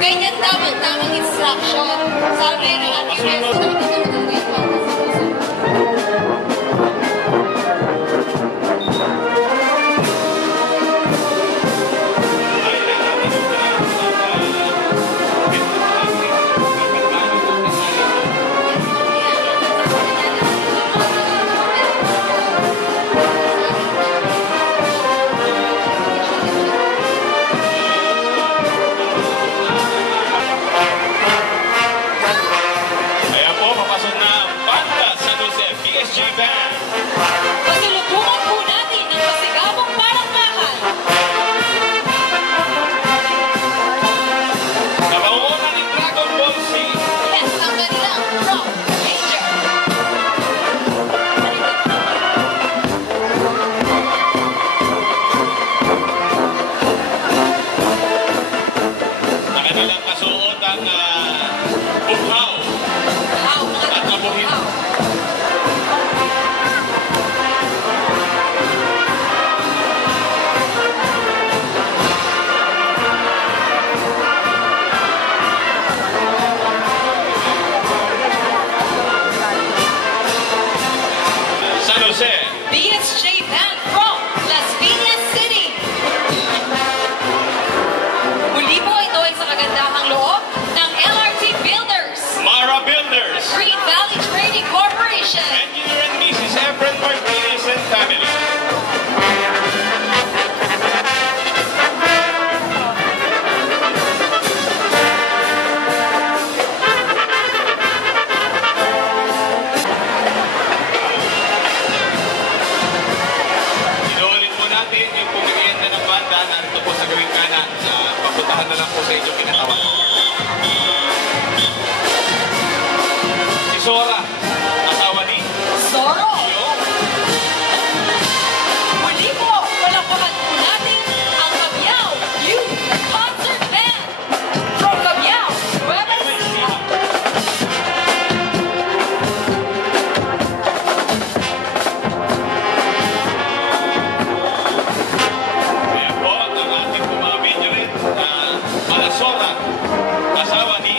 Ganyan tamang instruction. Sabi ng ating president. Pasalubungan po natin ang masigabong palakpakan. Napauuna ni Dragon Ball Z. Yes, ang kanilang Rock Ranger. Sa kanilang kasuot ang bughaw at kabuhin. San Jose. BSJ Band from Las Piñas City. Muli po ito ay sa kagandahang loob ng LRT Builders, Mara Builders. Green Valley Trading Corporation, Engineer and Mrs. Efren Martinez and family. Inuulit po natin yung pumirienda ng banda. Narito po sa gawing kanan. Papuntahan na lang po sa inyong kinatawan. Si Sora, asawa ni Zorro. Yo. Muli po, palakpakan po natin ang Cabiao Youth Concert Band from Cabiao, Nueva Ecija. Ayan po ang ating pumabin nyo rin. Malasora, asawa ni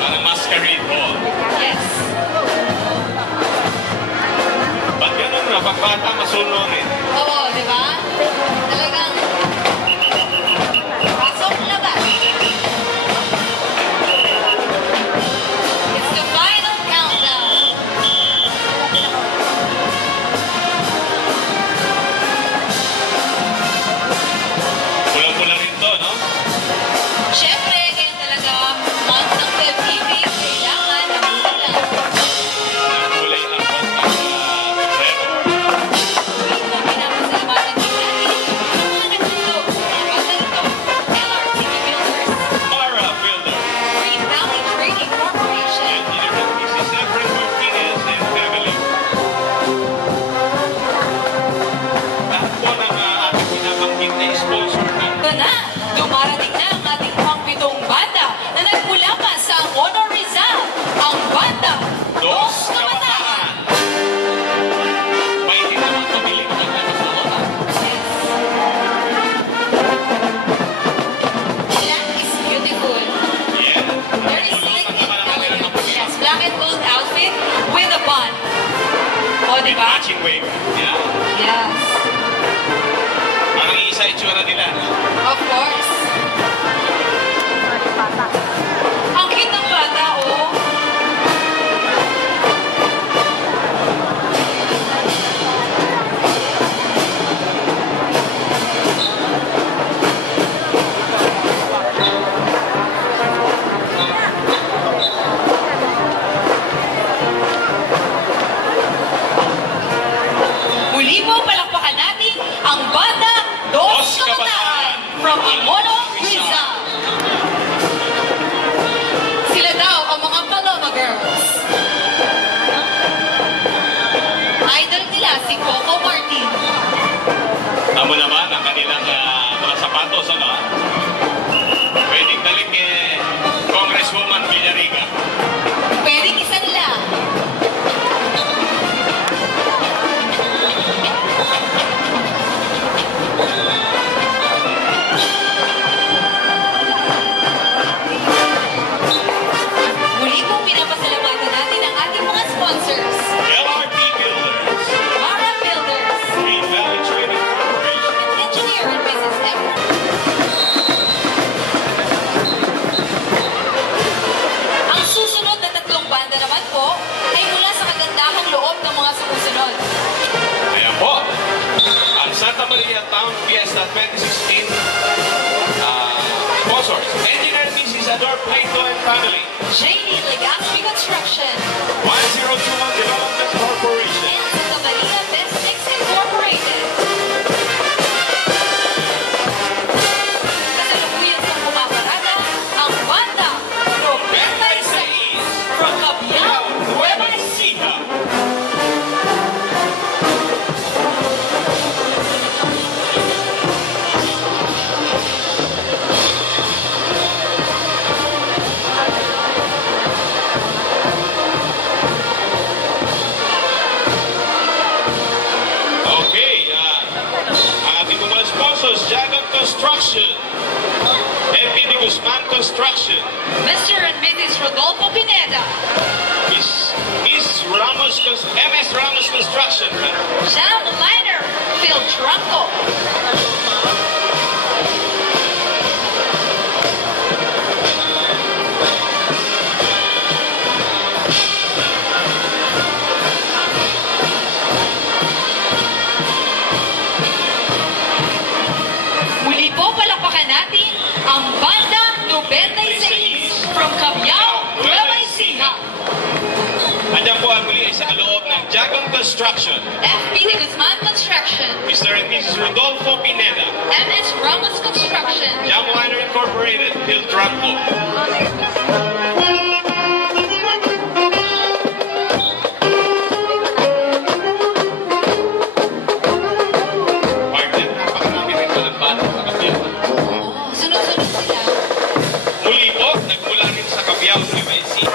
parang masquerade hall. Yes. Ba't ganun na? Pagbata, masunurin. Oo, di ba? Talagang pasok labas. It's the final countdown. Pulang-pula rin to, no? Siyempre, kaya talaga, month ng pag-ibig, kailangan ng ulan. Ang kulay ang rero. Ito, pinapasalamatan din natin yung mga nagtulog sa mga banda nito. LRT Builders, Mara Builders. Green Valley Trading Corporation, Engineer and Mrs. Efren Martinez and family. Lahat po ng ating pinabanggit na sponsor na ito na, dumarating na ang ating pang-pitong banda na nagmula pa sa Honor Rizal, ang banda Dos Dos Kabataan. Kabataan. May hindi naman pamili ko ng kasuotan. That is beautiful. Yeah. Very slick and Naman ang kanilang elegant. kapatid. Yes, black and gold outfit with a bun. O, With diba? matching wave. Yeah. Yes. Parang iisa itsura nila. Of course. Ang cute ng bata, oh. Muli po, palakpakan natin ang banda Dos Kabataan from Angono, Rizal. Sila daw ang mga Paloma Girls. Idol nila si Coco Martin. Amo naman ang kanilang mga sapatos, ano? Pwedeng dalik Congresswoman Villariga. Pwedeng isa nila. sa 2016 sponsors. Engineer Mrs. Ador Plato and Family. JD Legaspi Construction. 1021 Development Corporation. And Santa Maria Best Incorporated. Kasalukuyan sa pumaparada ang banda Roberta Isais from Cabiao, Nueva Ecija. Jagan Construction, LPD Guzman Construction, Mr. and Mrs. Rodolfo Pineda. MS Ramos Construction, Jam Liner, Phil Trunco. Muli po palakpakan natin ang banda 96 from Cabiao, Nueva Ecija. Andiyan po ang muli ay sa kaloob ng Jagan Construction, FPD Guzman Construction. Mr. and Mrs. Rodolfo Pineda, MS Ramos Construction. Jam Liner Incorporated, Phil Trunco. Sunod-sunod sila. Muli po, nagmula rin sa Cabiao, Nueva Ecija.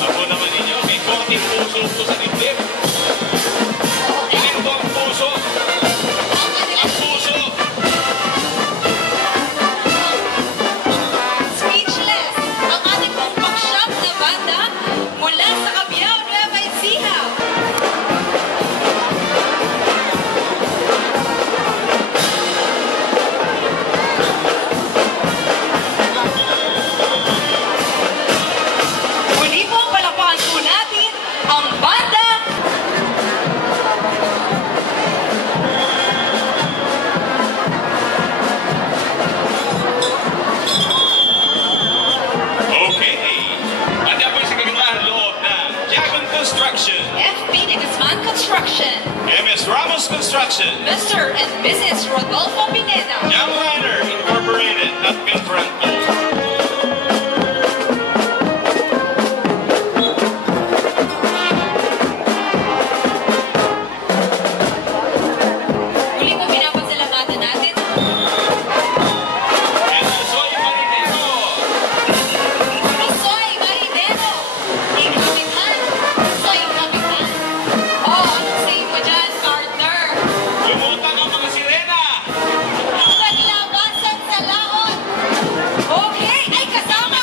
Ako naman ninyo, may konting puso po sa dibdib. Ilin po ang puso. Ang puso. Speechless, ang ating pong rock-shop na banda mula sa Cabiao, Nueva Ecija. Muli po palakpakan po natin ang banda Okay. Andiyan po sa kagandang loob ng Jagan Construction, FPD Guzman Construction. MS Ramos Construction, Mr. and Mrs. Rodolfo Pineda. Jam Liner Incorporated, at Phil Trunco. Muli po pinapasalamatan natin And Soy Marinero. Soy Marinero, Ikapitan, Soy Kapitan. Oh, anong say mo dyan, partner? Lumutang ang mga sirena. Naglabasan sa laon. Okay, ay kasama.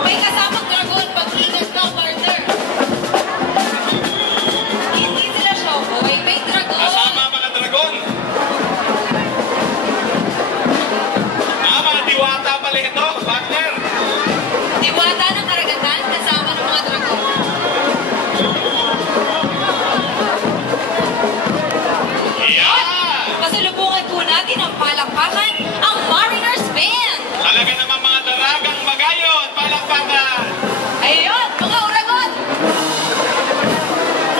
May kasamang dragon pag-ingat ka, partner. Hindi sila showboy, may dragon. Kasama ang mga dragon. Mga diwata pala ito, partner. Diwata ng karagatan kasama ng mga dragon. Yan! Pasalubungan po natin ang palakpakan, ang Mariners Band. Talaga naman mga dalagang magayon, palakpakan. Ayun, mga uragon.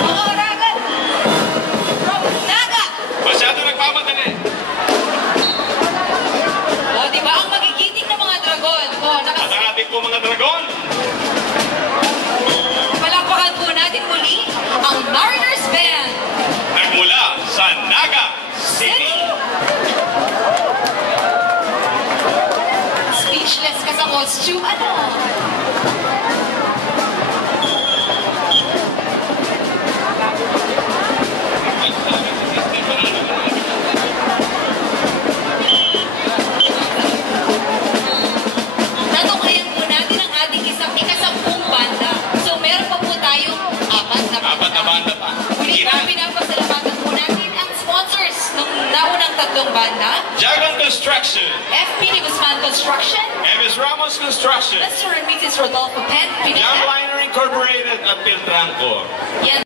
Mga uragon. From Naga. Masyado nagpamadali. O, di ba ang magigiting ng mga dragon? O, At ang ating po mga dragon. palakpakan po natin muli ang Mariners Band. Nagmula sa Naga City. Speechless costume, ano? Tatunghayan po natin ang ating ikasampung banda. So meron pa po tayong apat na banda. Apat na banda pa. Muli pa, pinapasalamatan po natin ang sponsors ng naunang tatlong banda. Jagan Construction, FP Guzman Construction, MS Ramos Construction, Mr. and Mrs. Rodolfo Pen, Jam Liner Incorporated at Piltranco. Yan